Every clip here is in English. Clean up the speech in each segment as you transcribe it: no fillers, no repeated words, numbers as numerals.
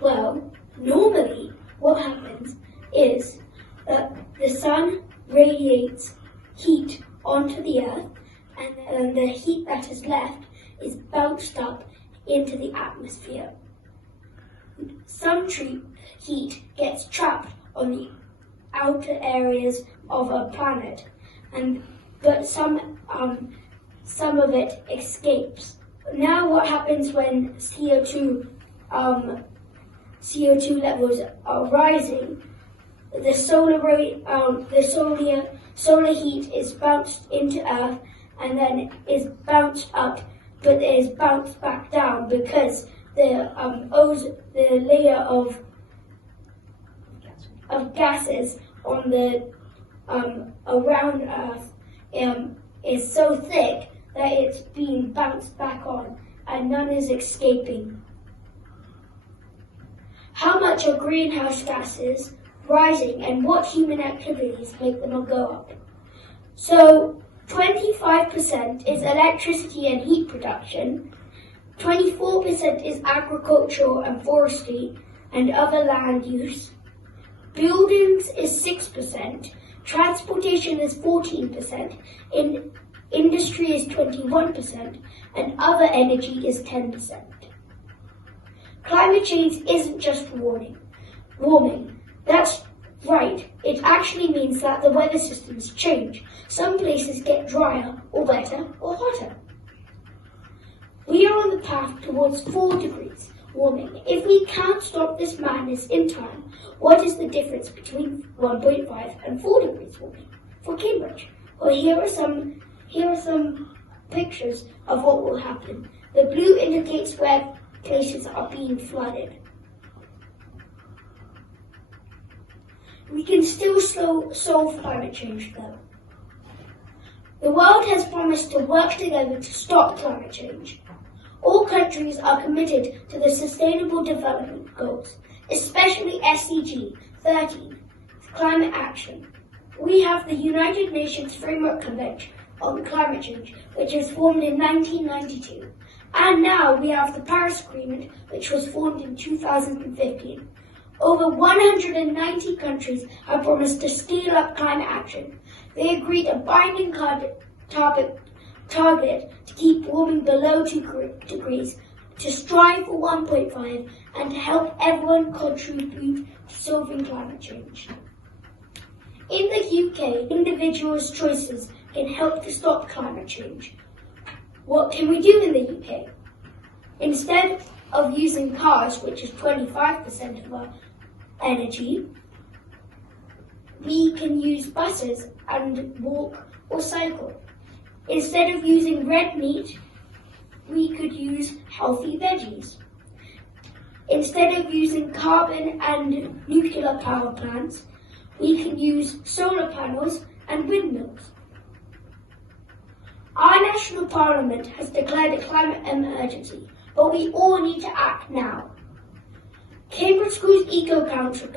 Well, normally what happens is that the sun radiates heat onto the earth, and then the heat that is left is bounced up into the atmosphere. Some heat gets trapped on the outer areas of a planet, but some of it escapes. Now what happens when CO2 levels are rising? The solar heat is bounced into Earth and then is bounced up, but it is bounced back down because the layer of gases on the around Earth is so thick that it's being bounced back on and none is escaping. How much are greenhouse gases rising and what human activities make them go up? So 25% is electricity and heat production, 24% is agriculture and forestry and other land use, buildings is 6%, transportation is 14%, industry is 21%, and other energy is 10%. Climate change isn't just warming. That's right, it actually means that the weather systems change. Some places get drier or wetter or hotter. We are on the path towards 4 degrees warming. If we can't stop this madness in time, what is the difference between 1.5 and 4 degrees warming for Cambridge? Well, here are some pictures of what will happen. The blue indicates where places are being flooded. We can still solve climate change though. The world has promised to work together to stop climate change. All countries are committed to the Sustainable Development Goals, especially SDG 13, climate action. We have the United Nations Framework Convention on Climate Change, which was formed in 1992. And now we have the Paris Agreement, which was formed in 2015. Over 190 countries have promised to scale up climate action. They agreed a binding target to keep warming below 2 degrees, to strive for 1.5, and to help everyone contribute to solving climate change. In the UK, individuals' choices can help to stop climate change. What can we do in the UK? Instead of using cars, which is 25% of our energy, we can use buses and walk or cycle. Instead of using red meat, we could use healthy veggies. Instead of using carbon and nuclear power plants, we can use solar panels and windmills. Our national parliament has declared a climate emergency, but we all need to act now. Cambridge School's Eco Council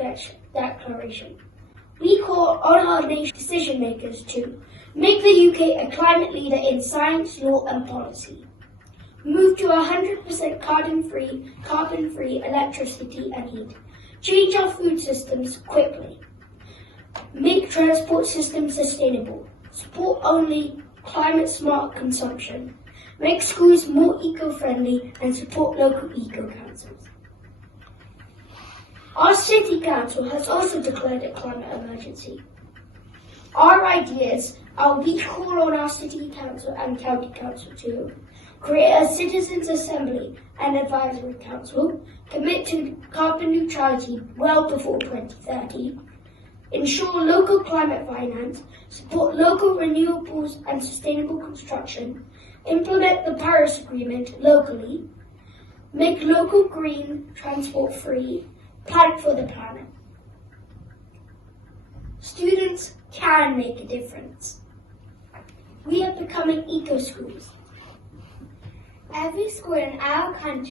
Declaration. We call on our nation's decision makers to make the UK a climate leader in science, law and policy. Move to 100% carbon-free electricity and heat. Change our food systems quickly. Make transport systems sustainable. Support only climate-smart consumption. Make schools more eco-friendly and support local eco-councils. Our city council has also declared a climate emergency. Our ideas are we call on our city council and county council to create a citizens' assembly and advisory council, commit to carbon neutrality well before 2030, ensure local climate finance, support local renewables and sustainable construction, implement the Paris Agreement locally, make local green transport free, plan for the planet. Students can make a difference. We are becoming eco-schools. Every school in our country